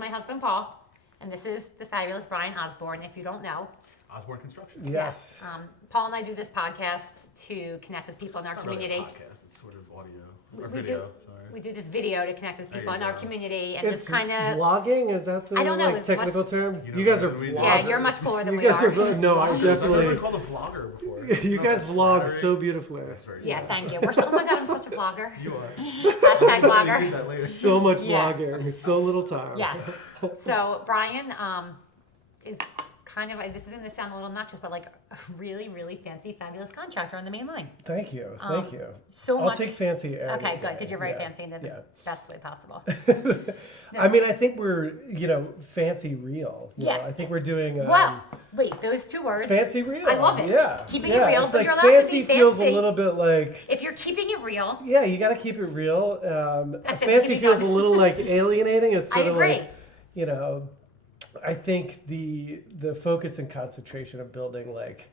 my husband, Paul. And this is the fabulous Brian Osborne, if you don't know. Osborne Construction. Yes. Paul and I do this podcast to connect with people in our It's community. not really a podcast, it's sort of audio, or We video, do. sorry. We do this video to connect with There people you in our go. community and It's just kind of. vlogging. Is that the I don't know, like, it's technical what's- term? You know You guys are better than we do. Yeah, vloggers. you're much cooler than you we guys are. No, I I've never definitely. been called a vlogger before. You No, guys that's vlog flattering. so beautifully. That's very Yeah, sweet. thank you. We're so, oh my God, I'm such a vlogger. You are. Hashtag Use vlogger. that later. So much Yeah. vlogging, so little time. Yes. So Brian is kind of, this is going to sound a little obnoxious, but like a really, really fancy, fabulous contractor on the main line. Thank you. Thank you. So I'll much. take fancy. any Okay, good, day. because you're very Yeah, fancy in the yeah. best way possible. I mean, I think we're, fancy real. You know, Yeah. I think we're doing. Well, wait, those two words. Fancy real. I love it. Yeah. Keeping it yeah. real, It's but like you're allowed to fancy be feels a fancy. little bit like. If you're keeping it real, Yeah, you got to keep it real. That's it, Fancy keep it feels a going. little like alienating. It's I sort of agree. like, I think the focus and concentration of building like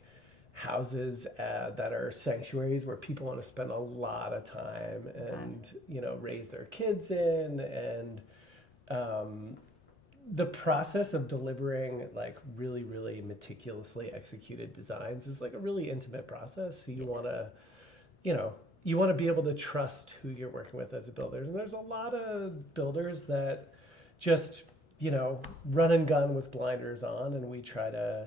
houses that are sanctuaries where people want to spend a lot of time and raise their kids in, and the process of delivering like really, really meticulously executed designs is like a really intimate process. So you want to, you want to be able to trust who you're working with as a builder. And there's a lot of builders that just, run and gun with blinders on, and we try to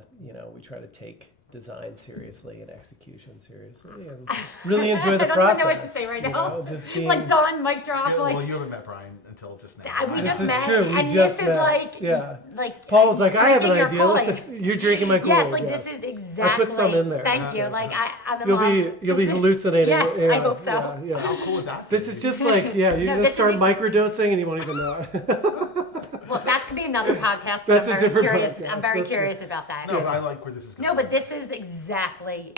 take design seriously and execution seriously, and really enjoy the I don't process. even know what to say right now. Just being, like done, mic drop, Yeah, like. well, you haven't met Brian until just now. We This just is met, true, we and just this met. is like, Yeah. like Paul was like, I have an drinking your idea. Kool-Aid. You're drinking my Kool-Aid. Yes, like yeah. this is exactly. I put some in there. Thank you. Yeah. Like I'm in You'll love. be you'll be This is- hallucinating. Yes, yeah, I hope so. Yeah, How cool would that This be? is just like, you're No, gonna this start is microdosing and you won't even know it. Well, that's gonna be another podcast. That's I'm a very different curious. podcast. I'm very That's curious about that. No, but I like where this is going. No, but this is exactly.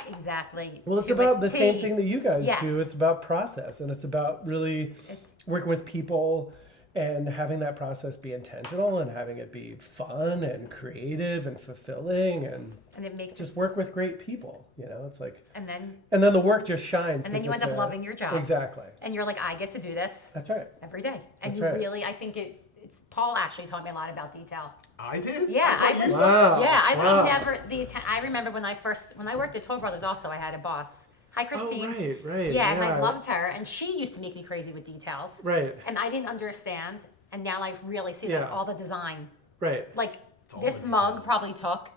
Well, it's to about a the T. same thing that you guys Yes. do. It's about process, and it's about really It's working with people and having that process be intentional and having it be fun and creative and fulfilling, and and it makes just it work with great people. It's like, and then and then the work just shines. and then 'cause you end it's up loving your job. Exactly. And you're like, I get to do this That's right. every day, and That's you right. really, I think it's Paul actually taught me a lot about detail. I did? Yeah, I I taught you was- something? Wow. Yeah, I was Wow. never I remember when I worked at Toll Brothers also, I had a boss. Hi, Christine. Oh, right. Yeah, and I loved her, and she used to make me crazy with details. Right, And I didn't understand, and now I really see Yeah. like all the design. right. Like all this the mug details. probably took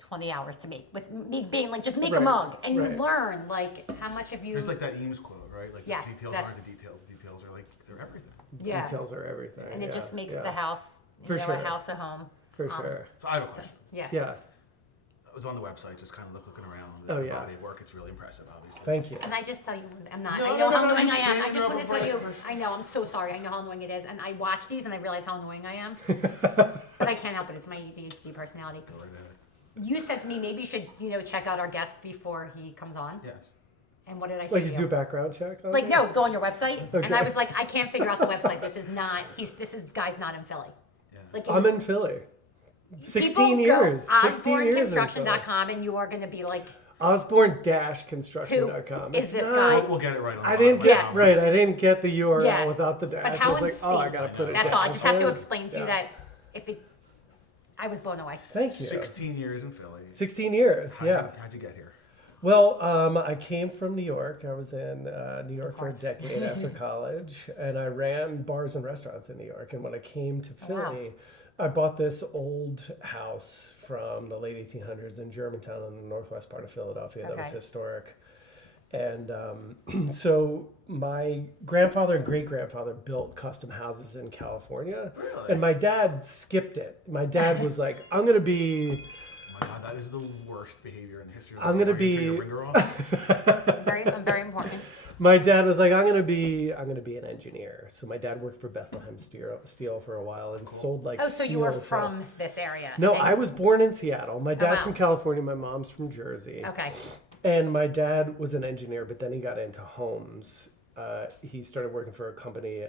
20 hours to make, with me being like, just make a Right, mug, and you right. learn like how much of you. There's like that Eames quote, right? Like Yes, the details that's- aren't the details. The details are like, they're everything. Yeah. Details are everything. And it yeah, just makes yeah, the house, For a sure. house a home. For sure. So I have a question. Yeah. Yeah. I was on the website, just kind of looking around. Oh, The yeah. body of work, it's really impressive, obviously. Thank you. And I just tell you, I'm not. No, I no, know no, how no, annoying you I am. can't I just want to interrupt tell you. before I ask a I know. I'm so sorry. I know how annoying it is, and I watch these and I realize how annoying I am. But I can't help it. It's my ADHD personality. Go right ahead. You said to me maybe you should, check out our guest before he comes on. Yes. And what did I say? Like to you do a background check? On Like it? no, go on your website. And Okay. I was like, I can't figure out the website. This is not. Guy's not in Philly. Yeah. Like I'm it's- in Philly. people 16 years. 16 years in Philly. OsborneConstruction.com, and you are going to be like, Osborne-construction.com. who is It's this not- guy? We'll get it right on the I didn't bottom, get Yeah. right. I didn't get the URL Yeah. without the dash. But I how was like, oh, I insane. gotta put it. That's all. I just have to down. explain to you Yeah. that if it, I was blown away. Thank you. 16 years in Philly. 16 years. How'd Yeah. You, how'd you get here? Well, I came from New York. I was in New York for a course. decade after college, and I ran bars and restaurants in New York. And when I came to Oh, wow. Philly, I bought this old house from the late 1800s in Germantown in the northwest part of Philadelphia that was Okay. historic. And so my grandfather and great-grandfather built custom houses in California. Really? And my dad skipped it. My dad was like, I'm going to be... Oh my God, that is the worst behavior in the history of the I'm world. gonna where you be- turn your ringer off. Very important. My dad was like, I'm gonna be an engineer. So my dad worked for Bethlehem Steel for a while and sold like. Oh, so you were steel from this area? No, And- I was born in Seattle. My dad's wow. from California. My mom's from Jersey. Okay. And my dad was an engineer, but then he got into homes. He started working for a company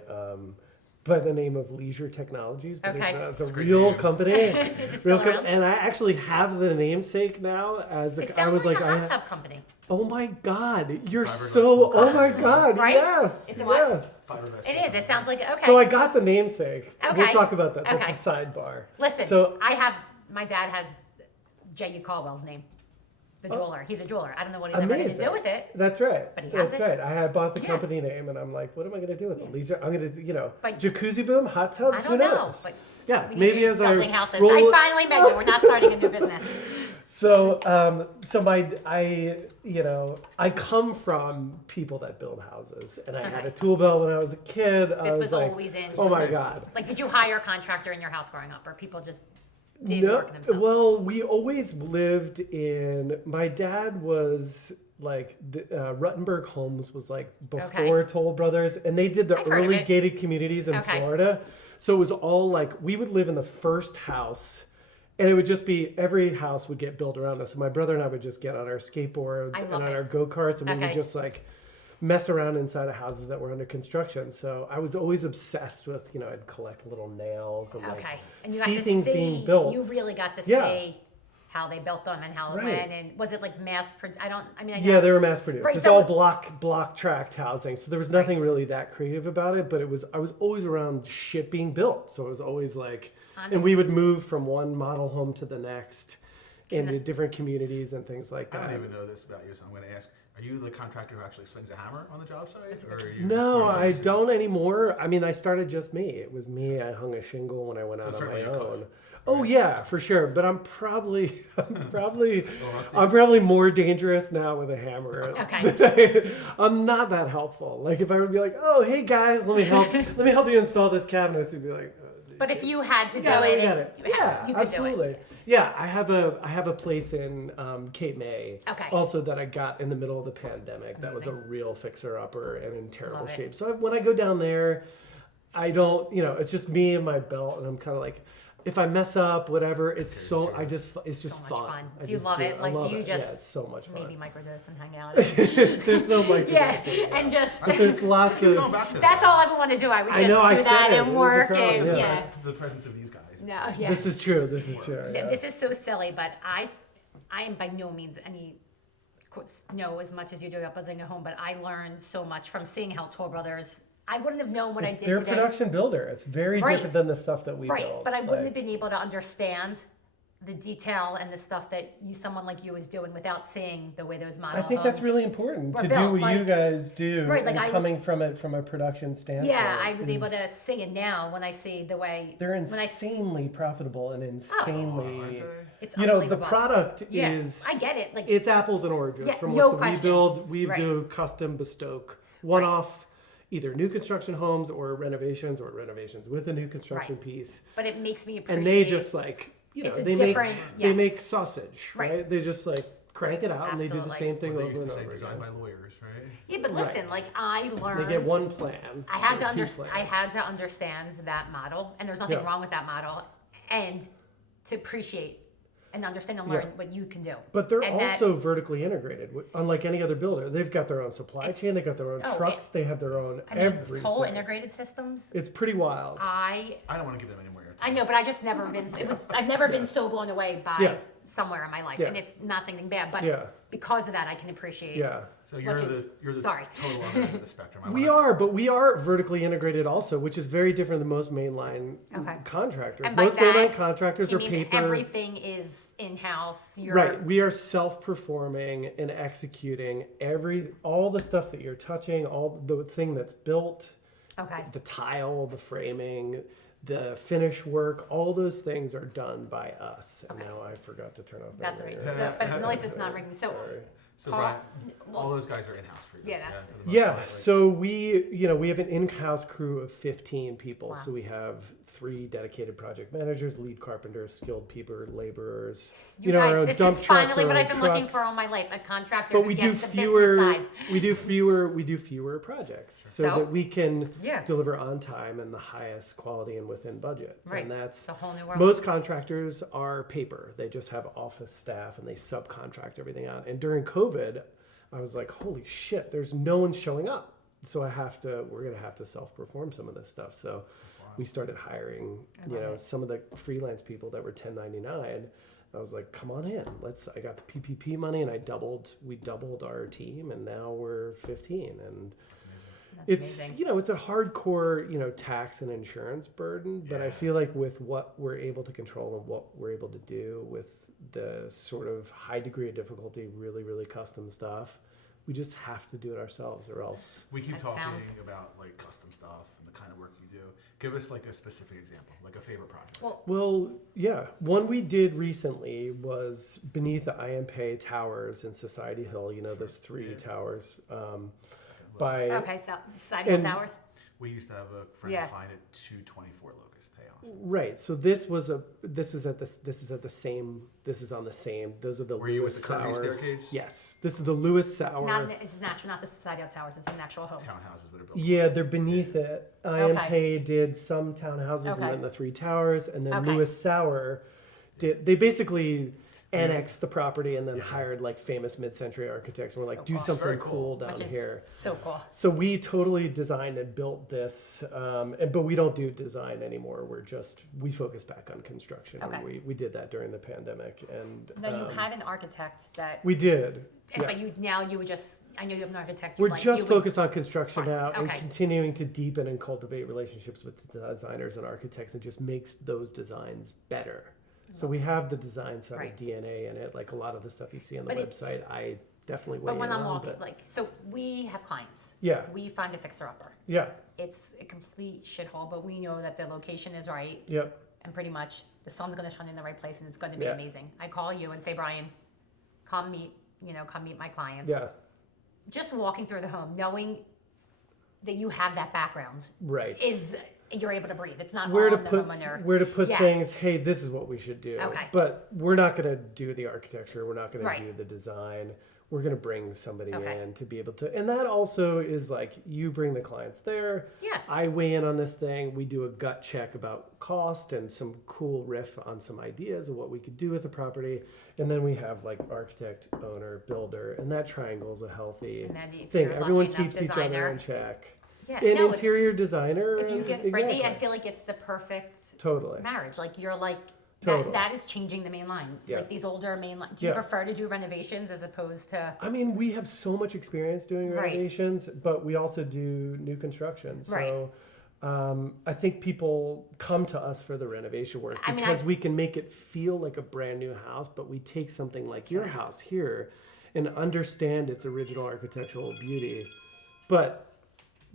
by the name of Leisure Technologies. Believe it or Okay. not. It's a It's a great real name. company. It's still around? And I actually have the namesake now. It I was sounds like a I- hot tub company. oh my God, you're Fiberglass so, pool. oh my God, Right? yes, It's a what? yes. Fiberglass It is. It sounds like okay. So I got the namesake. We'll Okay. talk about that. Okay. That's a sidebar. Listen, So my dad has J.U. Caldwell's name, the Oh. jeweler. He's a jeweler. I don't know what he's ever going to Amazing. do with it. that's right. But he has That's it. right. I had bought the Yeah. company name, and I'm like, what am I going to do with it? Leisure. I'm going to, But- jacuzzi boom, hot tubs. I Who don't know. knows? But Yeah, we need maybe to as be I building houses. roll. I finally met you. We're not starting a new business. So, I come from people that build houses, and I had Okay. a tool belt when I was a kid. I This was was like, always in. oh my God. Like, did you hire a contractor in your house growing up, or people just did No, work themselves? well, we always lived in. My dad was like Ruttenberg Homes was like before Toll Brothers, and they did the I've heard of early it. gated communities in Okay. Florida. So it was all like we would live in the first house. And it would just be every house would get built around us. So my brother and I would just get on our skateboards I and love on it. our go-karts, and we would Okay. just like mess around inside of houses that were under construction. So I was always obsessed with, I'd collect little nails and like Okay. And you see got to things see, being built. you really got to Yeah. see how they built them and how it Right. went. And was it like I know. Yeah, they were mass produced. Right, It's so- all block tract housing. So there was nothing really that creative about it, but I was always around shit being built. So it was always like, and we would move from one model home to the next into different communities and things like I that. don't even know this about you, so I'm going to ask: are you the contractor who actually swings a hammer on the job site, or are you? No, sort of I using- don't anymore. I mean, I started just me. It was me. I hung a shingle when I went out on my certainly you could. own. Oh yeah, for sure. But I'm probably rusty? I'm probably more dangerous now with a hammer. Okay. I'm not that helpful. Like if I would be like, oh hey guys, let me help you install this cabinet, it'd be like. But if you had to do Yeah, it, I got it. you Yeah, could absolutely. do it. Yeah, I have a place in Cape May. Okay. Also that I got in the middle of the pandemic. That was a real fixer upper and in terrible Love it. shape. So when I go down there, I don't. It's just me and my belt, and I'm kind of like. If I mess up, whatever, it's it's just So much fun. fun. I Do you just love it? I Like, love do you it. just Yeah, it's so much fun. maybe microdose and hang out? There's no microdosing. Yes, yeah. and just There's lots of. Going back to that's all I would want to do. I would just know, I do said that it. It and was a work problem, and yeah. the presence of these guys. No, yeah. This is true. This is true. yeah. This is so silly, but I am by no means any know as much as you do about building a home, but I learned so much from seeing how Toll Brothers. I wouldn't have known what I It's did their today. production builder. It's very Right. different than the stuff that we Right, build. but I wouldn't Like, have been able to understand the detail and the stuff that someone like you is doing without seeing the way those model I think that's homes really important were to built, do what you like- guys do, Right, like and I- coming from it from a production standpoint. Yeah, I was able is- to see it now when I see the way They're when I s- insanely profitable and Aren't insanely. they? It's You know, the unbelievable. product Yeah, is. I get it. Like It's apples and oranges Yeah, from no what we question. build. We Right. do custom bespoke, one-off, either new construction homes or renovations with a new construction Right. piece. but it makes me appreciate. And they just like It's a they make different- they yes. make sausage, right? Right. They just like crank it out and they do the Absolutely. same thing Well, they over used and to say over designed again. by lawyers, right? Yeah, but listen, Right. like I learned. They get one plan. I had or to two understand. I plans. had to understand that model, and there's nothing Yeah. wrong with that model, and to appreciate and understand and learn Yeah. what you can do. But they're and that- also vertically integrated, unlike any other builder. They've got their own supply It's- chain. They've got their own oh, trucks. They have their own I mean, everything. whole integrated systems. It's pretty wild. I don't want to give them any more. I know, but I just never been. I've never been so blown away by Yeah. somewhere in my life, Yeah. and it's not something bad, but Yeah. because of that, I can appreciate. Yeah. So you're Which the is- you're the sorry. total other end of the spectrum. We are, but we are vertically integrated also, which is very different than most mainline Okay. contractors. And by Most that, mainline contractors It are means paper. everything is in house. You're Right. We are self-performing and executing all the stuff that you're touching, all the thing that's built, okay. the tile, the framing, the finish work, all those things are done by us. And now I forgot to turn off my That's right. radio. So, but at least it's not ringing. So, Sorry. So Paul- Brian, well- all those guys are in house for you. Yeah, that's- for the most Yeah, part, like- so we have an in-house crew of 15 people. Wow. So we have 3 dedicated project managers, lead carpenters, skilled people, laborers. you know, our guys, own this dump is trucks, finally our what own I've been looking for trucks. all my life. A contractor But who we do gets the fewer business side. we do fewer projects so So? that we can Yeah. deliver on time and the highest quality and within budget. Right. And that's It's a whole new world. most contractors are paper. They just have office staff and they subcontract everything out. And during COVID, I was like, holy shit, there's no one showing up. So we're gonna have to self-perform some of this stuff. So we started hiring, I love it. some of the freelance people that were 1099. I was like, come on in. I got the PPP money and we doubled our team and now we're 15. And That's amazing. That's amazing. it's a hardcore, tax and insurance burden, but I Yeah. feel like with what we're able to control and what we're able to do with the sort of high degree of difficulty, really, really custom stuff, we just have to do it ourselves or else. We keep That talking sounds- about like custom stuff and the kind of work you do. Give us like a specific example, like a favorite project. Well, yeah. One we did recently was beneath the IMPA towers in Society Hill, those three Yeah. towers. By Okay, so side hill And- towers. We used to have a friend Yeah. and client at 224 Locust House. right. So this is on the same. Those are the Were you with Lewis the curvy Sowers. staircase? Yes. This is the Lewis Sauer. It's natural, not the side hill towers. It's an actual home. Townhouses that are built. Yeah, they're beneath it. IMPA did some townhouses Okay. and then the three towers, and then Okay. Lewis Sauer did. They basically annexed the property and then hired like famous mid-century architects and were like, So do cool. something Very cool cool. down Which is here. so cool. So we totally designed and built this, but we don't do design anymore. We focus back on construction. Okay. And we did that during the pandemic, and Now you had an architect that, we did. and, Yeah. but you would just. I know you have an architect. We're you just would- focused on construction Fine. now and Okay. continuing to deepen and cultivate relationships with the designers and architects, and just makes those designs better. So we have the design side Right. of DNA in it, like a lot of the stuff you see on the But it- website. I definitely weigh But when in I'm on, walking, but so we have clients. yeah, We find a fixer-upper. yeah, It's a complete shithole, but we know that the location is right, yep, and pretty much the sun's going to shine in the right place, and it's going to be Yeah. amazing. I call you and say, Brian, come meet my clients. yeah, Just walking through the home, knowing that you have that background, right. is you're able to breathe. It's not Where all to on the put homeowner. where to put Yeah. things. Hey, this is what we should do. Okay. But we're not going to do the architecture. We're not going Right. to do the design. We're going to bring somebody Okay. in to be able to. And that also is like you bring the clients there. Yeah. I weigh in on this thing. We do a gut check about cost and some cool riff on some ideas of what we could do with the property. And then we have like architect, owner, builder, and that triangle is a healthy And then if thing. you're Everyone lucky enough, keeps each other designer. in check. Yeah. An No, it's- interior designer. if you get exactly. Brittany, I feel like it's the perfect Totally. marriage. Like you're like Totally. that is changing the main line. Yeah. Like these older main line. Do you Yeah. prefer to do renovations as opposed to I mean, we have so much experience doing Right. renovations, but we also do new construction. So I think people come to us for the renovation work I mean, because we can make it feel like a brand new house, but we take something like your house here and understand its original architectural beauty, but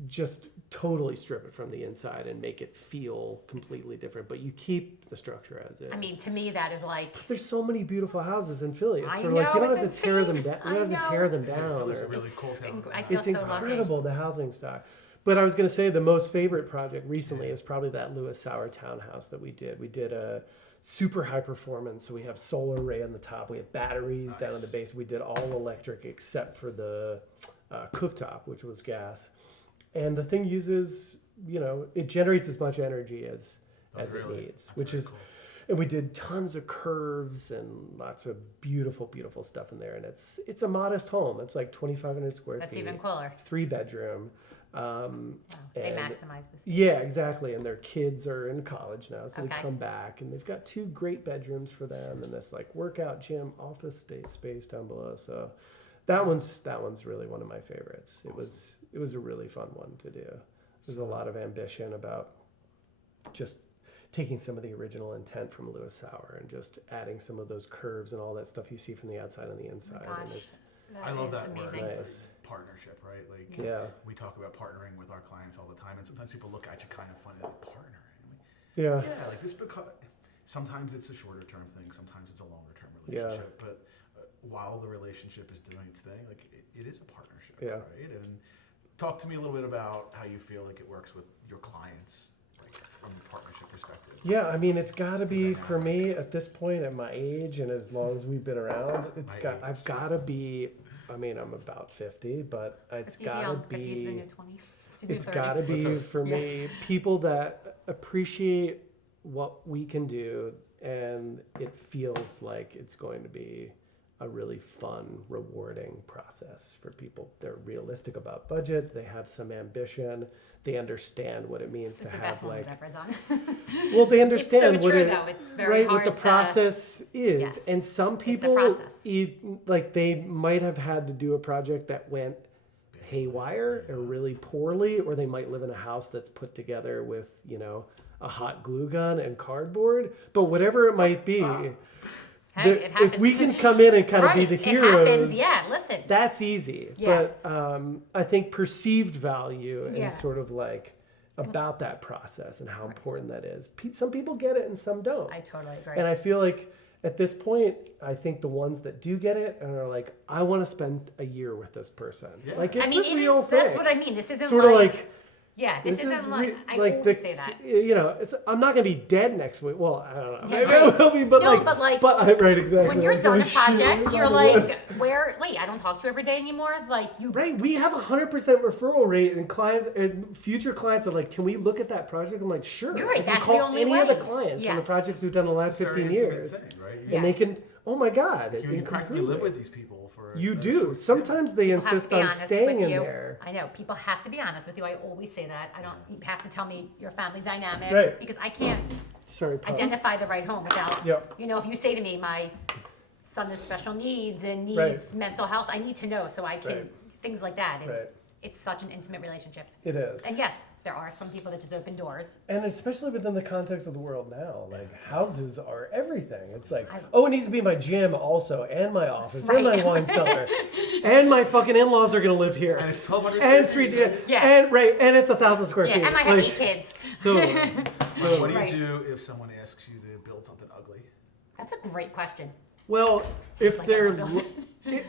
just totally strip it from the inside and make it feel completely different. But you keep the structure as is. I mean, to me that is like There's so many beautiful houses in Philly. It's I sort of like you know, don't have it's to tear them insane. down. You I don't have to know. tear them Yeah, down. Philly's a or- really cool town. I feel It's so lucky. incredible, the housing stock. But I was going to say the most favorite project recently is probably that Lewis Sauer townhouse that we did. We did a super high performance. So we have solar array on the top. We have batteries down in the Nice. base. We did all electric except for the cooktop, which was gas. And the thing uses, it generates as much energy as That's it really- needs, that's which very is. cool. And we did tons of curves and lots of beautiful, beautiful stuff in there. And it's a modest home. It's like 2,500 square that's feet. even cooler. 3-bedroom. Wow. They And- maximize this. Yeah, exactly. And their kids are in college now, so they Okay. come back, and they've got 2 great bedrooms for them, and this like workout gym, office space down below. So that one's really one of my favorites. It was a really fun one to do. There's a lot of ambition about just taking some of the original intent from Lewis Sauer and just adding some of those curves and all that stuff you see from the outside on the inside. And gosh. it's I love is that word, amazing. Nice. partnership, right? Like yeah, we talk about partnering with our clients all the time, and sometimes people look at you kind of funny, like partner. I mean, yeah, yeah, like this because sometimes it's a shorter term thing, sometimes it's a longer term Yeah. relationship. But while the relationship is doing its thing, like it is a partnership, Yeah. right? And talk to me a little bit about how you feel like it works with your clients, like from a partnership perspective. Yeah, I mean, it's got to be for me at this point at my age and as long as we've been around. I've got to be. I mean, I'm about 50, but it's 50's got young. to 50's the be. new 20. 50's the new It's 30. got to be What's for me people that appreciate what we can do, and it feels like it's going to be a really fun, rewarding process for people. They're realistic about budget. They have some ambition. They understand what it means It's to the have best one like. we've ever done. Well, they understand it's so what true, it, though. It's very right, what the hard to- process is, Yes. and some It's a people, process. like they might have had to do a project that went haywire or really poorly, or they might live in a house that's put together with a hot glue gun and cardboard. But whatever it might be, Hey, it happens. if we can come in and kind of be Right, the it heroes, happens. Yeah, listen. that's easy. Yeah. But I think perceived value Yeah. and sort of like about that process and how important that is. Some people get it and some don't. I totally agree. And I feel like at this point, I think the ones that do get it and are like, I want to spend a year with this person. Yeah. Like it's I mean, a real thing. that's what I mean. This isn't sort of like, like yeah, this isn't like, I like always say that. I'm not gonna be dead next week. Well, I don't know. Yeah, Maybe I right. will be, but No, like, but right, exactly. When you're Like, done oh, a shoot, project, what you're am I doing? like, wait, I don't talk to you every day anymore? Like, you, Right, we have 100% referral rate, and clients and future clients are like, "Can we look at that project?" I'm like, "Sure." You're right, I can that's the call only any of the way. clients from the Yes. projects we've done in the last It's a very 15 intimate years, thing, right? Yeah. and they can. Oh my God! You practically live with these people for. You a do. short- Sometimes they people have to insist be on honest staying with in you. there. I know, people have to be honest with you. I always say that. I don't, you have to tell me your family dynamics. Right. Because I can't Sorry, Paul. identify the right home without, Yep. if you say to me, my son has special needs and needs Right. mental health, I need to know so I can, Right. things like that. And Right. it's such an intimate relationship. It is. And yes, there are some people that just open doors. And especially within the context of the world now, like houses are everything. It's like, I- oh, it needs to be my gym also, and my office, and my Right. wine cellar, and my fucking in-laws are gonna live here, And it's 1,200 and square 3D, feet. Yeah. and right, and it's 1,000 square Yeah, feet. and I have Like, 8 kids. totally. What do you Right. do if someone asks you to build something ugly? That's a great question. Well, if Like they're everyone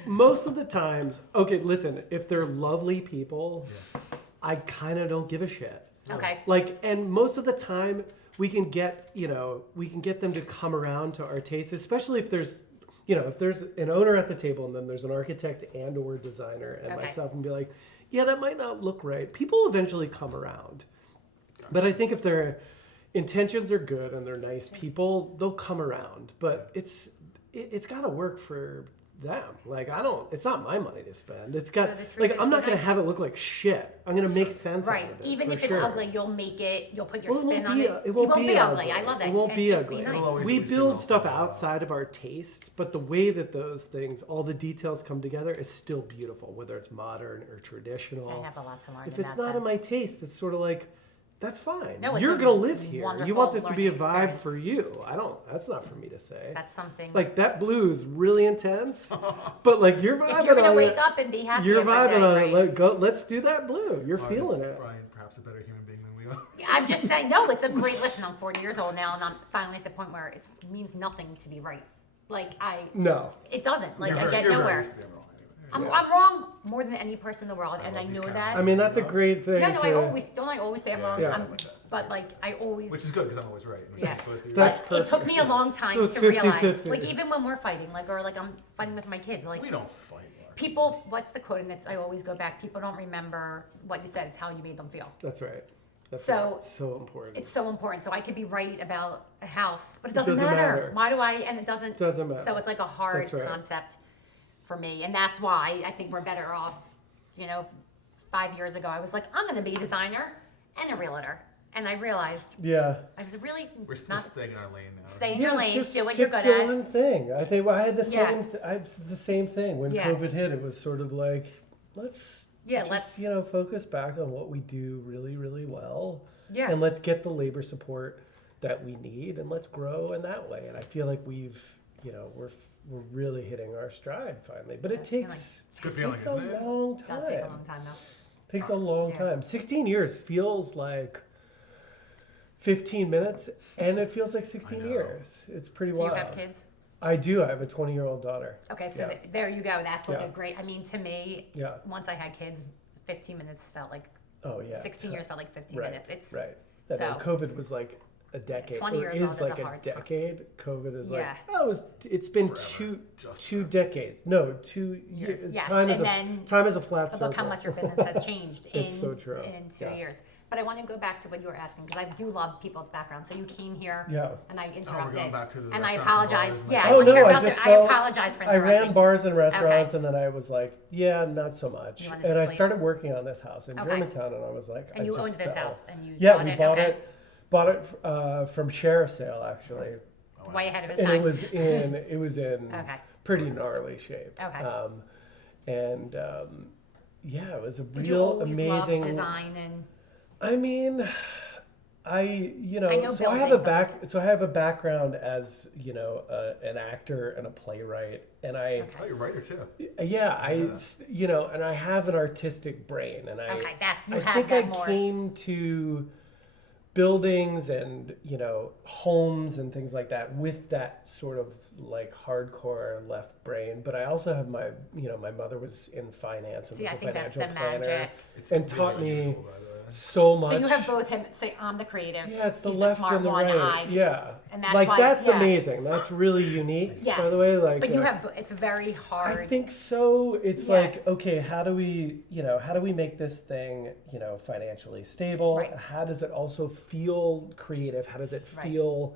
most of the times, okay, listen, if they're lovely people, I kind of don't give a shit. Okay. Like, and most of the time we can get, them to come around to our taste, especially if there's, if there's an owner at the table and then there's an architect and or designer and Okay. myself and be like, yeah, that might not look right. People eventually come around. But I think if their intentions are good and they're nice people, they'll come around. But it's got to work for them. Like, it's not my money to spend. It's got, So the truth like, is I'm not the going to nice- have it look like shit. I'm going to make sense Right. out of it. Even for if it's sure. ugly, you'll make it, you'll put your Well, spin on it. it won't be ugly. I love that. It won't And be just ugly. nice. It'll always We be build awful. stuff outside of our taste, but the way that those things, all the details come together is still beautiful, whether it's modern or traditional. I have a lot to learn If in it's that not in sense. my taste, it's sort of like, that's fine. No, it's You're a gonna live here. You wonderful want this to be a learning vibe experience. for you. That's not for me to say. That's something. Like, that blue is really intense, but like you're vibing if you're gonna on wake it. up and be happy You're every vibing day, on right? it. Let's do that blue. You're feeling it. Brian, perhaps a better human being than we are. I'm just saying, no, it's a great listen. I'm 40 years old now, and I'm finally at the point where it means nothing to be right. Like No. it doesn't. Like You're I get very nowhere. used to being wrong anyway. I'm wrong more than any person in the world, and I love these know kind of that. I mean, that's a great thing. no, I to- always say I'm wrong. Yeah. But like I always. Which is good because I'm always right. Yeah. That's But it took me a perfect. long time So it's to realize, 50-50. like even when we're fighting, or I'm fighting with my kids, like We don't fight. Mark. people. What's the quote? And I always go back. People don't remember what you said; it's how you made them feel. That's right. That's So, right. So important. It's so important. So I could be right about a house, but it It doesn't, doesn't matter. matter. Why do I? And it doesn't. Doesn't matter. So it's like a hard That's right. concept for me, and that's why I think we're better off. 5 years ago, I was like, I'm going to be a designer and a realtor, and I realized Yeah. I was really We're not staying in our lane now. stay in Yeah, your it's lane, just do what you're stick good to at. one thing. I think I had the Yeah. same. I had the same thing when Yeah. COVID hit. It was sort of like, let's Let's focus back on what we do really, really well, yeah. and let's get the labor support that we need, and let's grow in that way. And I feel like we're really hitting our stride finally. But it Yeah, and, takes It's a good feeling, takes a isn't it? long It does take a time. long time though. Takes a long Yeah. time. 16 years feels like 15 minutes, and it feels like 16 I know. years. It's pretty Do you wild. have kids? I do. I have a 20-year-old daughter. Okay, so Yeah. there you go. That's like Yeah. a great. I mean, to me, Yeah. once I had kids, 15 minutes felt like Oh yeah. 16 years felt like 15 Right. minutes. It's Right. And then So- COVID was like a decade. 20 or years old is is a like a hard time. decade. COVID is Yeah. like it's been Forever. Just two forever. decades. No, 2 Years. years. Yes, Time is and a then time is a flat circle. look how much your business has changed It's so true. in 2 Yeah. years. But I want to go back to what you were asking, because I do love people's backgrounds. So you came here, Yeah. and I Oh, we're interrupted. going back to the and I restaurants and apologize. bars and Yeah, like- I Oh, want to hear no, I about just I felt- apologize for I interrupting. ran bars and restaurants, and then I was like, yeah, not so much. You wanted to And I sleep. started working on this house in Okay. Germantown, and I was like, And I you just owned this fell. house, and you Yeah, bought we it. bought Okay. it. Bought it from sheriff's sale, actually, Way ahead of his and time. it was in Okay. pretty gnarly shape. Okay. Yeah, it was a Did you real always amazing love design and? I mean, I know so I have a building, so I have a background as an actor and a playwright, and I Oh, you're a writer too. and I have an artistic brain, and Okay, you I have think that I more. came to buildings and homes and things like that with that sort of like hardcore left brain, but I also have my my mother was in finance and See, was I a think that's financial the planner magic. It's and really taught me unusual, by the way. so much. So you have both him. Say I'm the creative. Yeah, it's the he's left smart and the one, right. Yeah, And that's like why that's yeah. amazing. That's really unique. Yes. By the way, like. But you have. It's very hard. I think so. It's Yeah. like, okay, how do we make this thing, financially stable? Right. How does it also feel creative? How does it Right. feel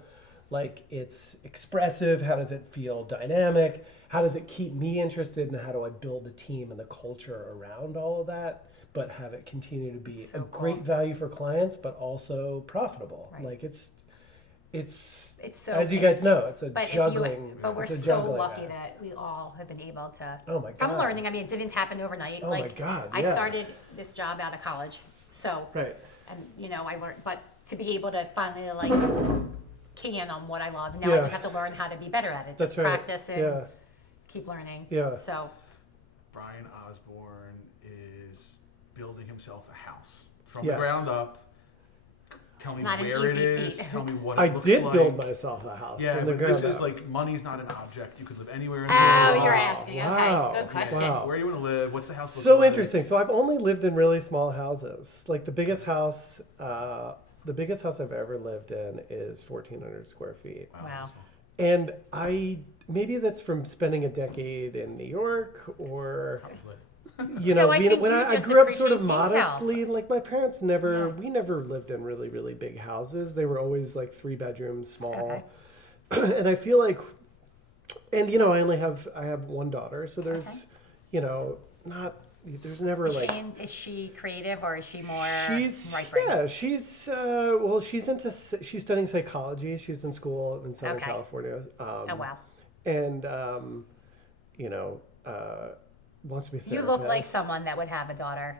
like it's expressive? How does it feel dynamic? How does it keep me interested? And how do I build a team and the culture around all of that, but have it continue to be So a cool. great value for clients, but also profitable? Right. Like it's so. as you guys know, it's a But juggling. but we're it's a so juggling lucky act. that we all have been able to. Oh my God. From learning, I mean, it didn't happen overnight. Oh my God, I yeah. started this job out of college, so Right. and I learned, but to be able to finally key in on what I love, now I Yeah. just have to learn how to be better at it. That's Just right. practice and Yeah. keep learning. Yeah. So Brian Osborne is building himself a house from Yes. the ground up. Tell me Not an where it easy is. feat. Tell me what it I looks did like. build myself a house Yeah, from the but ground this is up. like money's not an object. You could live anywhere in the Oh, world. you're asking. Wow. Okay, good question. Wow. Where you want to live? What's the house? look So like? interesting. So I've only lived in really small houses. Like the biggest house I've ever lived in is 1,400 square feet. Wow. that's small. And maybe that's from spending a decade in New York, or No, I think when you I just grew up sort of appreciate details. modestly. Like my parents we never lived in really, really big houses. They were always like 3 bedrooms, small. Okay. And I feel like, and I have one daughter, so there's, there's never Is like. is she creative or is she more She's right brain? yeah, she's she's studying psychology. She's in school in Southern Okay. California. Oh wow. And wants to be a You look like therapist. someone that would have a daughter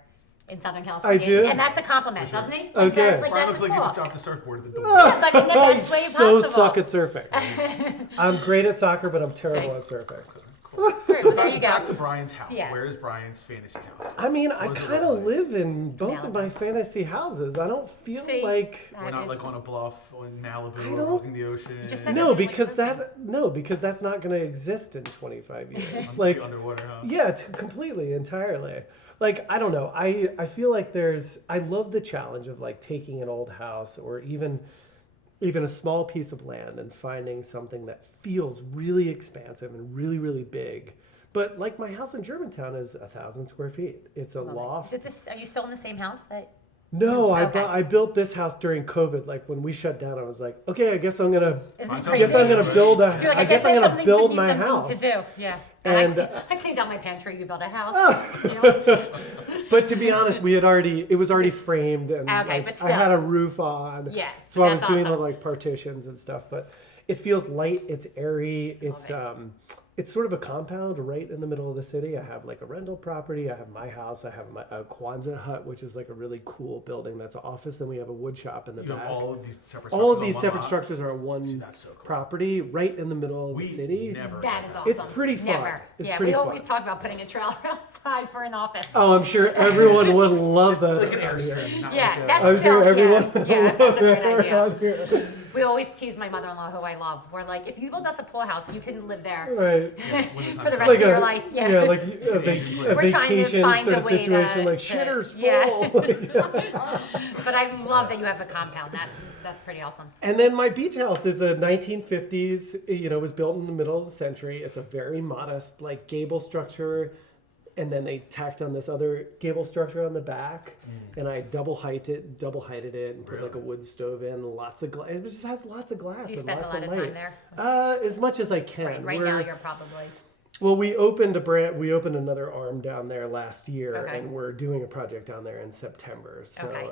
in Southern California. do? And that's a compliment, doesn't he? Okay. That's, Brian looks that's like he just cool. dropped the surfboard at the door. But in the I best way so possible. suck at surfing. I'm great at soccer, but I'm terrible at surfing. Cool. Well, there you Back go. to Brian's house. Yeah. Where is Brian's fantasy house? I mean, I What does it kind look of like? live in both of my Malibu. fantasy houses. I don't feel See, like We're not like on a bluff or in Malibu I or don't- overlooking the ocean. just said no, like because surfing. because that's not going to exist in 25 years. Under- Like underwater, huh? yeah, completely, entirely. Like I don't know. I feel like I love the challenge of like taking an old house or even a small piece of land and finding something that feels really expansive and really, really big. But like my house in Germantown is 1,000 square feet. It's a Love it. loft. Is it this, are you still in the same house that? No, Okay. I built this house during COVID. Like when we shut down, I was like, okay, I guess I'm gonna Isn't Mine it sounds crazy? guess I'm gonna Right. build a. You're like, I guess I'm there's gonna something build to, my something house. to do. Yeah. And, I cleaned out my pantry. You built a house. You know? But to be honest, it was already framed and Okay, like, but I still. had a roof on. Yeah, So I was that's doing the awesome. like partitions and stuff, but it feels light, it's airy, it's it's sort of a compound right in the middle of the city. I have like a rental property, I have my house, I have a Quonset hut, which is like a really cool building that's an office, then we have a wood shop in the You back. have all of these separate All of structures these on one separate lot? structures are on one See, that's so cool. property right in the middle of We the city. never That had is that. awesome. It's pretty fun. Never. It's Yeah, pretty we always fun. talk about putting a trailer outside for an office. Oh, I'm sure everyone would love that. Like an around here. Airstream, not Yeah, like a... that's- I'm sure So, everyone yeah, would yeah, love that's a that great idea. around here. We always tease my mother-in-law, who I love. We're like, if you build us a pool house, you can live there Right. for the It's rest like of your a- life. Yeah. Yeah, like a, Asian place. a We're trying to vacation find sort a of way situation, to- like to- shitter's yeah. full. But I love that you have a compound. That's pretty awesome. And then my beach house is a 1950s, was built in the middle of the century. It's a very modest, like gable structure. and then they tacked on this other gable structure on the back, and I double heighted it, and put like a wood stove in, lots of glass. It just has lots of glass Do you and spend a lots lot of of light. time there? As much as I can. Right now you're probably. Well, we opened another arm down there last year, Okay. and we're doing a project down there in September. So, Okay.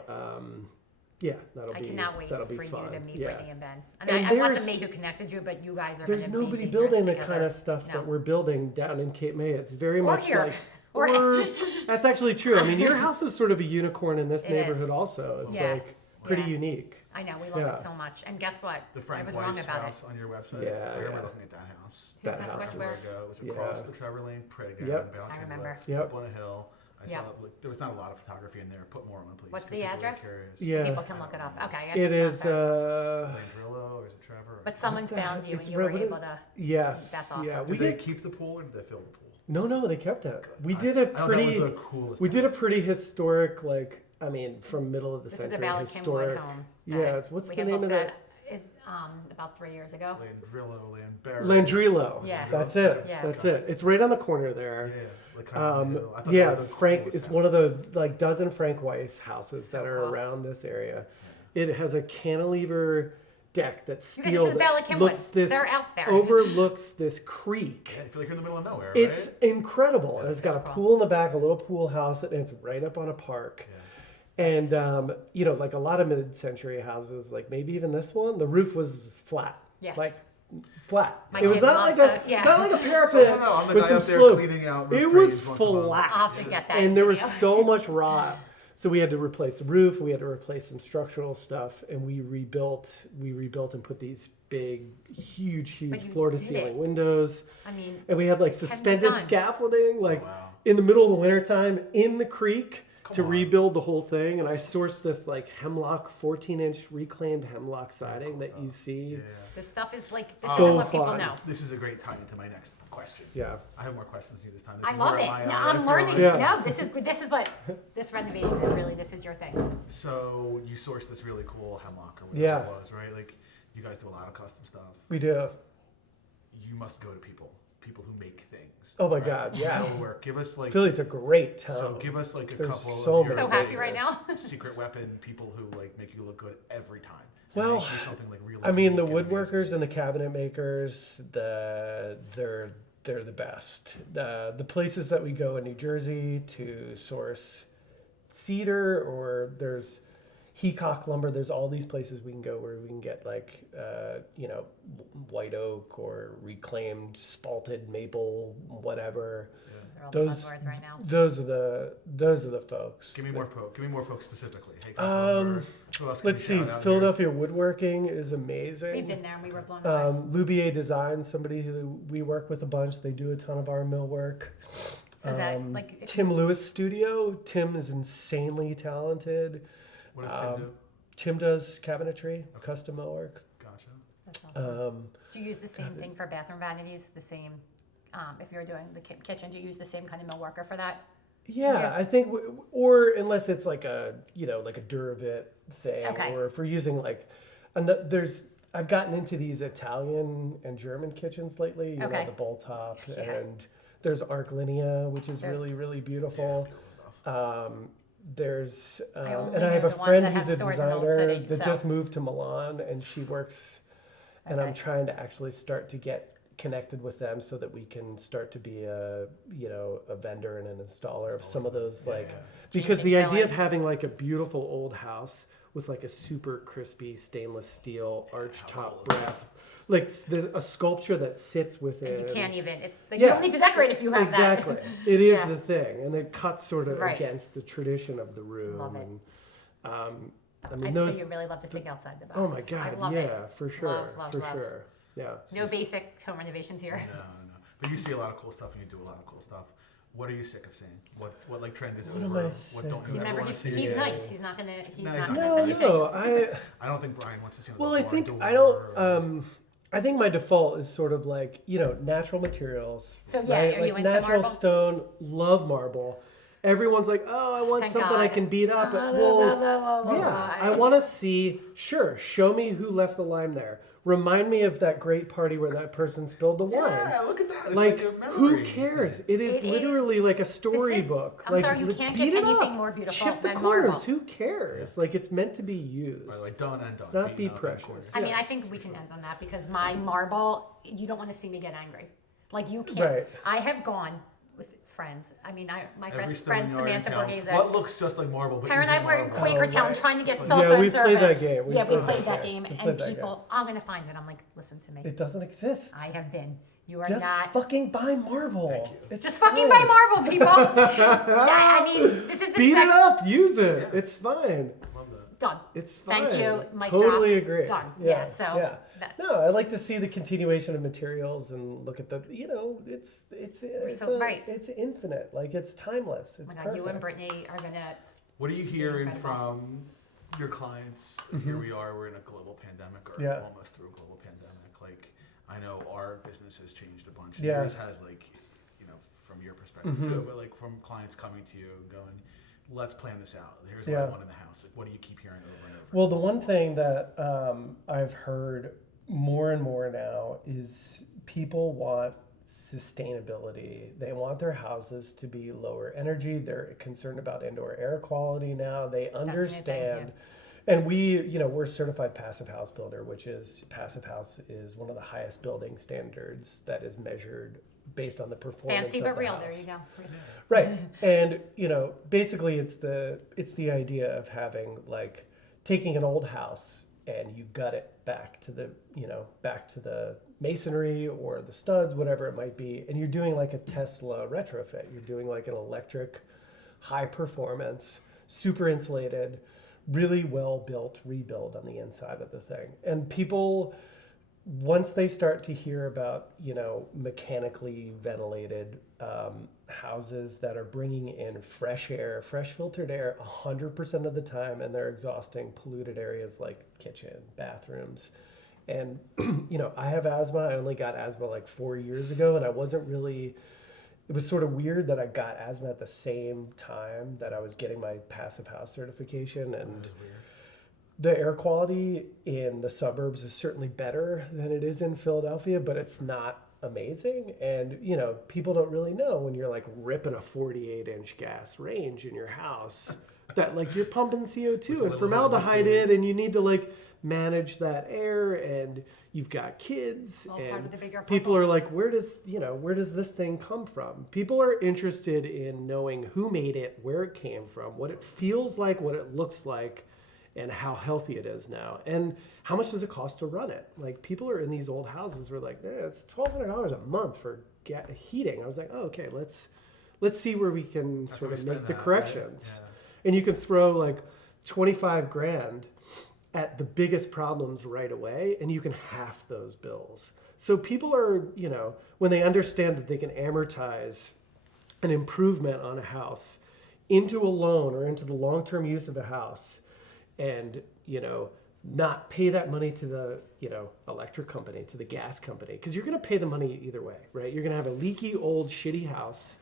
yeah, that'll I be cannot wait that'll for be you fun. to meet Yeah. Brittany and Ben. And I wasn't there's- me who connected you, but you guys are There's going to be nobody dangerous building the together. kind of stuff No. that we're building down in Cape May. It's very Or much here. like. Or- That's actually true. I mean, your house is sort of a unicorn in this It neighborhood, is. also. It's Yeah. like pretty Yeah. unique. I know, we love Yeah. it so much. And guess what? The Frank I was wrong Weiss about house it. on your website. Yeah, I remember yeah. looking at that house. That Who's house Where? is. It was Yeah. across the Trevor Lane parade Yep. ground. Bound I Canada, remember. Yep. Up on a hill. I Yeah. saw there was not a lot of photography in there. Put more on, please. What's 'cause the people are address? curious. Yeah. People can look it up. Okay. I It think is. it's not bad. Landrillo or is it Trevor? But someone What the found heck? you and It's you were right- able to. Yes. That's awesome. Yeah. Did We they get. keep the pool or did they fill the pool? No, they kept it. We I- did I a thought pretty. That was the coolest. We did a house. pretty historic, like, I mean, from middle of the This is a century, Bala Kim Wood historic. home. Yeah, that what's we the had name of looked that? at Is about 3 years ago. Landrillo, Landberry. Landrillo. Yeah. That's it. Yeah. That's it. It's right on the corner there. Yeah, like kind of on the hill. I thought Yeah, that was the Frank. coolest It's house. one of the like dozen Frank Weiss houses So that are cool. around this area. It has a cantilever deck that's This steel is that Bala Kim Wood. looks this They're out there. overlooks this creek. Yeah, you feel like you're in the middle of nowhere, It's right? incredible. And Yeah, it's got a so cool. pool in the back, a little pool house, and it's right up on a park. Yeah. And you know, like a lot of mid-century houses, like maybe even this one, the roof was flat. Yes. Like flat. My It was kids not love like to- yeah. not like a parapet No, I'm the with guy some up there slope. cleaning out It roof was drains once a month. flat. I'll have to get that. And there was video. so much rot. So we had to replace the roof, we had to replace some structural stuff, and we rebuilt and put these big, huge But you floor to did ceiling it. windows. I mean, And we had like Can be suspended done. scaffolding, like wow. in the middle of the wintertime in the creek to Come on. rebuild the whole thing. And I sourced this like hemlock, 14-inch reclaimed hemlock siding that you see. Yeah. this stuff is like, this So isn't what people fun. know. This is a great tie into my next question. Yeah. I have more questions than you this time. This I is love where it. my No, eye, I I'm feel learning. like- Yeah. No, this is what, this renovation is really, this is your thing. So you sourced this really cool hemlock or whatever Yeah. it was, right? Like you guys do a lot of custom stuff. We do. You must go to people who make things. Oh my right? God, yeah. Know work. Give us like Philly's a great town. so give us like a There's couple so of your many So happy right now. secret weapon people who like make you look good every time. And Well, make you something like really I mean, the unique and amazing. woodworkers and the cabinet makers, they're the best. The places that we go in New Jersey to source cedar, or there's Heacock lumber. There's all these places we can go where we can get like you know, white oak or reclaimed spalted maple, whatever. Those are all the Those buzzwords right now. those are the folks. Give me more folks specifically. Hey, who else can Let's we see. shout out Philadelphia Woodworking is amazing. We've been there and we were blown away. Lubier Design, somebody who we work with a bunch. They do a ton of our millwork. So is that like, if Tim Lewis Studio. Tim is insanely talented. Here? What does Tim do? Tim does cabinetry, custom millwork. Gotcha. that's awesome. Um, Do you use the same thing for bathroom vanities? The same, if you're doing the kitchen, do you use the same kind of mill worker for that? yeah, Yeah. I think, or unless it's like a, you know, like a Duravit thing, Okay. or if we're using like, I've gotten into these Italian and German kitchens lately. You Okay. know, the bowl top, Yeah. and there's Arclinia, which is There's- really, really beautiful. Cool stuff. There's I only and I have know a the ones friend that who's have a stores in Old designer City, that so- just moved to Milan, and she works. And I'm Okay. trying to actually start to get connected with them so that we can start to be a, you know, a vendor and an installer of some of those, like, Yeah. because Changing the idea of filling. having like a beautiful old house with like a super crispy stainless steel arch how top cool is brass, like a sculpture that sits within. And you can't even, it's, you Yeah. don't need to decorate if you have Exactly. that. It is Yeah. the thing, and it cuts sort of Right. against the tradition of the room. Love it. And, I I mean, so those. you really love to think outside the box. Oh my I God! love Yeah, it. for sure, love, for love. sure. Yeah. No basic home renovations here. No. But you see a lot of cool stuff and you do a lot of cool stuff. What are you sick of seeing? What like trend is What am over? I What sick don't of? you ever Remember, want to see? he's Yeah. nice. He's not gonna, he's No, not he's gonna not. send No, anything. no. I don't think Brian wants to see. Well, the I barn think door I don't. or- I think my default is sort of like, you know, natural materials. So, yeah, right? are like you into natural marble? stone. Love marble. Everyone's like, oh, I want Thank something I God. can beat up. Well, yeah, I want to see. Sure, show me who left the lime there. remind me of that great party where that person spilled the wine. Yeah, look at that. It's Like, a memory. who cares? It is It literally is. like a storybook. I'm like, sorry, you can't beat get it anything up. more beautiful Chip the than corners. marble. Who cares? Like, it's meant to be used. Right, like done and done. Not be beaten up and precious. cornered. I mean, Yeah. I think we can end on that because my marble, you don't want to see me get angry. Like you can't. Right. I have gone with friends. I mean, my Every friend stone yard in Samantha town. Borghese. What looks just like marble, but Her and I isn't were in marble. Quakertown right. trying to get Yeah, cell we phone played service. that game. We Yeah, we played played that that game. game, We and played that people, I'm gonna find it. I'm like, listen to me. It doesn't exist. I have been. You are Just not. fucking buy marble. Thank you. It's Just fucking fine. buy marble, people. I mean, this is the Beat it second. up. Use it. Yeah. It's fine. Love that. Done. It's fine. Thank you. Mic Totally drop. agree. Done. Yeah. So yeah. that's. No, I like to see the continuation of materials and look at the, right. it's infinite. Like it's timeless. It's Oh my God, perfect. you and Brittany are gonna. What are you hearing Incredible. from your clients? Mm-hmm. Here we are, we're in a global pandemic, or Yeah. almost through a global pandemic. Like, I know our business has changed a bunch. Yeah. Yours has, like, from your perspective Mhm. too, but like from clients coming to you and going, let's plan this out. Here's what Yeah. I want in the house. Like, what do you keep hearing over and over? Well, the one thing that I've heard more and more now is people want sustainability. They want their houses to be lower energy. They're concerned about indoor air quality now. They a new thing, understand. And we're certified passive house builder, which is passive house is one of the highest building standards that is measured based on the performance Fancy of but the real. house. There you go. Right. And, basically it's the idea of having like taking an old house and you gut it back to the masonry or the studs, whatever it might be. And you're doing like a Tesla retrofit. You're doing like an electric, high performance, super insulated, really well built rebuild on the inside of the thing. And people, once they start to hear about, mechanically ventilated houses that are bringing in fresh air, fresh filtered air 100% of the time, and they're exhausting polluted areas like kitchen, bathrooms. And, I have asthma. I only got asthma like 4 years ago, and it was sort of weird that I got asthma at the same time that I was getting my passive house certification. And That is weird. the air quality in the suburbs is certainly better than it is in Philadelphia, but it's not amazing. And, people don't really know when you're like ripping a 48-inch gas range in your house that like you're pumping CO2 With a and little formaldehyde hose in, and you need to like manage that air, and you've got kids All part and of the bigger people puzzle. are like, where does this thing come from? People are interested in knowing who made it, where it came from, what it feels like, what it looks like, and how healthy it is now, and how much does it cost to run it. Like, people are in these old houses where like, it's $1,200 a month for heating. I was like, oh, okay, let's see where we can That's sort where of we make spend the that, corrections. right? And you can throw like 25 grand at the biggest problems right away, and you can half those bills. So people are, when they understand that they can amortize an improvement on a house into a loan or into the long-term use of a house, and, not pay that money to the, electric company, to the gas company, because you're going to pay the money either way, right? You're going to have a leaky, old, shitty house,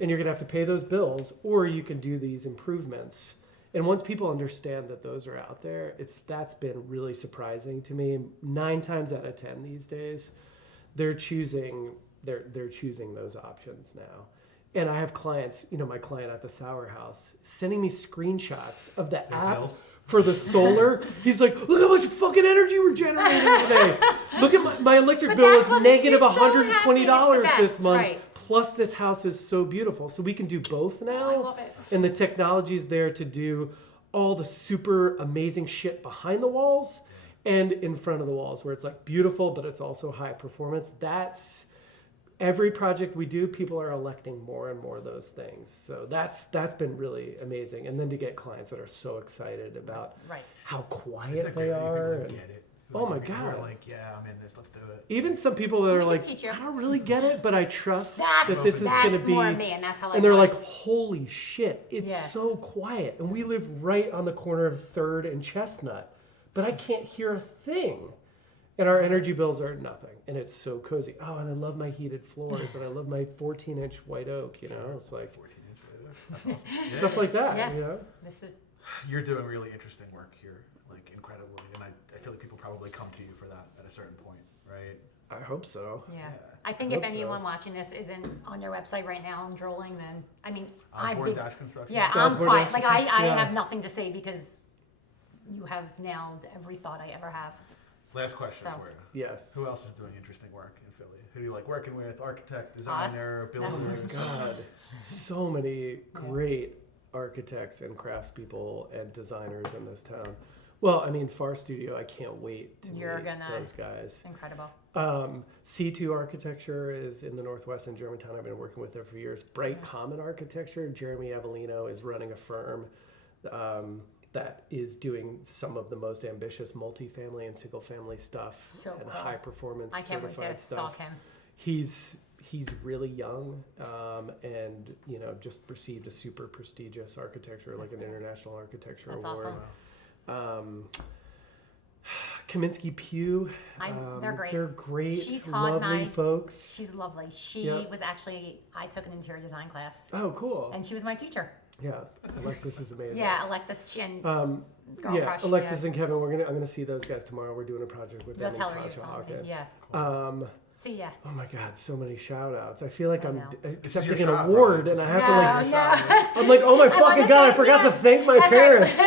and you're going to have to pay those bills, or you can do these improvements. And once people understand that those are out there, that's been really surprising to me. 9 times out of 10 these days, they're choosing those options now. And I have clients, my client at the Sour House, sending me screenshots of the app bills? for the solar. He's like, look how much fucking energy we're generating today. Look at my electric But bill that's is what makes you negative so $120 happy. It's the this best, month. right. Plus, this house is so beautiful. So we can do both now. I love it. And the technology's there to do all the super amazing shit behind the walls and in front of the walls, where it's like beautiful, but it's also high performance. That's every project we do, people are electing more and more of those things. So that's been really amazing. And then to get clients that are so excited about Right. how Isn't quiet that they great? are. You can and- get it. Oh my Like, you're God. like, yeah, I'm in this. Let's do it. even some people that We are can like, teach you. I don't really get it, but I trust That's, that this is going to that's be. more me, and that's how I And they're want like, holy shit, it's Yeah. so quiet. And we live right on the corner of 3rd and Chestnut, but I can't hear a thing. And our energy bills are nothing. And it's so cozy. Oh, and I love my heated floors, and I love my 14-inch white oak, It's like 14-inch. That's awesome. stuff like that, Yeah. you know? This is You're doing really interesting work here. like incredibly, and I feel like people probably come to you for that at a certain point, right? I hope so. Yeah. Yeah. I think I if hope so. anyone watching this isn't on your website right now and drooling, then, I mean, I've Osborne been, Dash Construction. yeah, That's I'm where quiet. that's Like, just- I yeah. have nothing to say because you have nailed every thought I ever have. Last question So. for you. Yes. Who else is doing interesting work in Philly? Who do you like working with? Architect, designer, No. Oh my builders? God, so many great architects and craftspeople and designers in this town. Well, I mean, Far Studio, I can't wait to You're meet gonna- those guys. Incredible. C2 Architecture is in the Northwest in Germantown. I've been working with them for years. Bright Common Architecture, Jeremy Avellino is running a firm that is doing some of the most ambitious multifamily and single family stuff So and cool. high performance I can't wait certified to stuff. stalk him. He's really young and just received a super prestigious architecture, like an international architecture That's award. awesome. Kaminsky Pugh. They're great. They're great, She taught lovely my- folks. She's lovely. She Yep. was actually, I took an interior design class Oh, cool. and she was my teacher. Yeah, Alexis is amazing. Yeah, Alexis, she and Um, Girl yeah, Crush, Alexis yeah. and Kevin, I'm gonna see those guys tomorrow. We're doing a project with You'll them tell in her you saw me. Conshohocken. Yeah. See ya. Oh my God, so many shout outs. I feel like I I'm know. accepting your an shot, award Brian. and I have to No, like, no. I'm like, oh my I fucking wanna God, I thank forgot you. to thank my That's parents.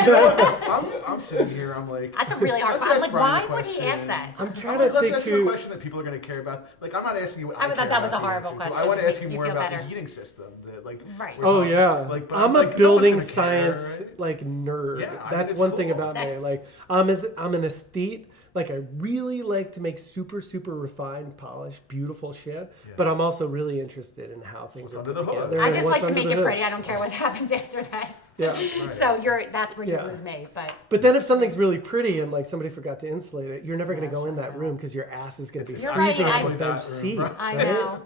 I'm sitting here. I'm like, That's a really hard let's question. I'm ask like, Brian why a would he question. ask that? I'm I'm trying like, to let's think ask you a too. question that people are going to care about. Like, I'm not asking you what I I, thought care that was about a the horrible answer to. question. I want to Makes ask you you more feel about better. the heating system. That, like, Right. we're Oh talking- yeah, like, but I'm like, a no one's building gonna care, science right? like nerd. Yeah, I mean, That's it's one thing cool. about me. That- Like I'm an aesthete. Like I really like to make super refined, polished, beautiful shit. Yeah. But I'm also really interested in how things What's are under put the hood. together I and just what's like to under make the it hood. pretty. I don't care what happens after that. Yeah. Right. So that's where you Yeah. lose me. But But then if something's really pretty and like somebody forgot to insulate it, you're never gonna Yeah, go in I that know. room because your ass is gonna be You're freezing right, on the I- bench seat. Right. I right? know.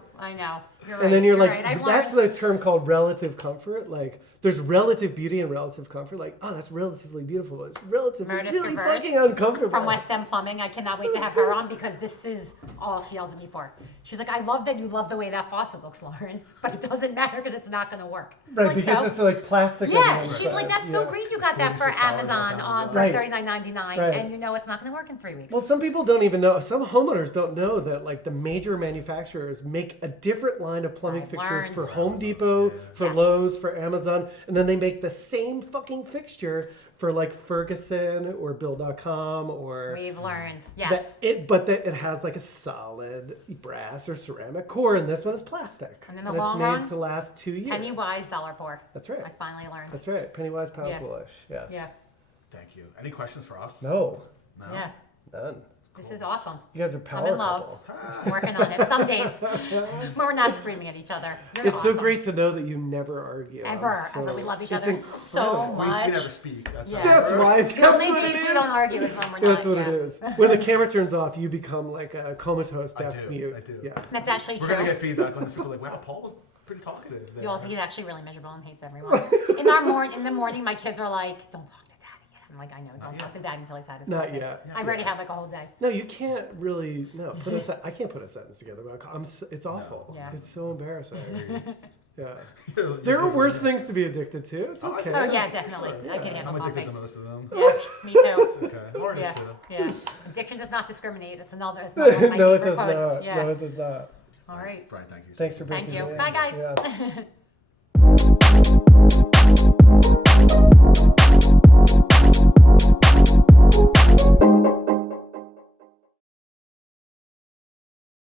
You're right. And then you're like, right. I've that's learned. the term called relative comfort. Like, there's relative beauty and relative comfort. Like, oh, that's relatively beautiful. But it's relatively Meredith really Gervais fucking uncomfortable. From West End Plumbing. I cannot wait to have her on because this is all she yells at me for. She's like, I love that you love the way that faucet looks, Lauren, but it doesn't matter because it's not going to work. Right, Like, because so? it's like plastic. on Yeah, the she's inside. like, that's so Yeah. great you got that for $46 off Amazon Amazon. for Right. $39.99 Right. and you know it's not going to work in 3 weeks. Well, some people don't even know. Some homeowners don't know that like the major manufacturers make a different line of plumbing I've fixtures learned. for For Home Amazon, Depot, yeah. for Yes. Lowe's, for Amazon, and then they make the same fucking fixture for like Ferguson or Bill.com or We've learned. Yes. but it has like a solid brass or ceramic core, and this one is plastic. And in the it's long made run, to last 2 years. Penny wise, dollar poor. That's right. I finally learned. That's right. Penny wise, pound Yeah. foolish. Yes. Yeah. Thank you. Any questions for us? No, No? Yeah. none. This is awesome. You guys are I'm power in love. couple. I'm working on it. Some days we're not screaming at each other. You're It's so awesome. great to know that you never argue. Ever. I'm Ever. We love each it's other so incredible. much. We never speak. That's Yeah. how That's it why. works. The That's only what it days is. we don't argue is when we're That's not. what Yeah. it is. When the camera turns off, you become like a comatose I deaf do, mute. I do. Yeah. That's actually We're true. going to get feedback on this. People are like, wow, Paul was pretty talkative there. You also, he's actually really miserable and hates everyone. In the morning, my kids are like, "Don't talk to Daddy yet." I'm like, "I know, don't Not talk to yet. Daddy until he's had his Not coffee." yet. I already have like a whole day. No, you can't really. No, I can't put a sentence together. It's awful. Yeah. It's so embarrassing. Yeah. You're There are worse different. things to be addicted to. It's Oh, I okay. think Oh so. yeah, definitely. Sure, I can yeah. handle I'm coffee. addicted to most of them. Yeah, me too. It's okay. Lauren is Yeah, too. yeah. Addiction does not discriminate. It's another one of my No, it favorite does quotes. not. Yeah. No, it does not. All right. Brian, thank you. Thanks for Thank breaking you. it Bye, in. guys. Yeah.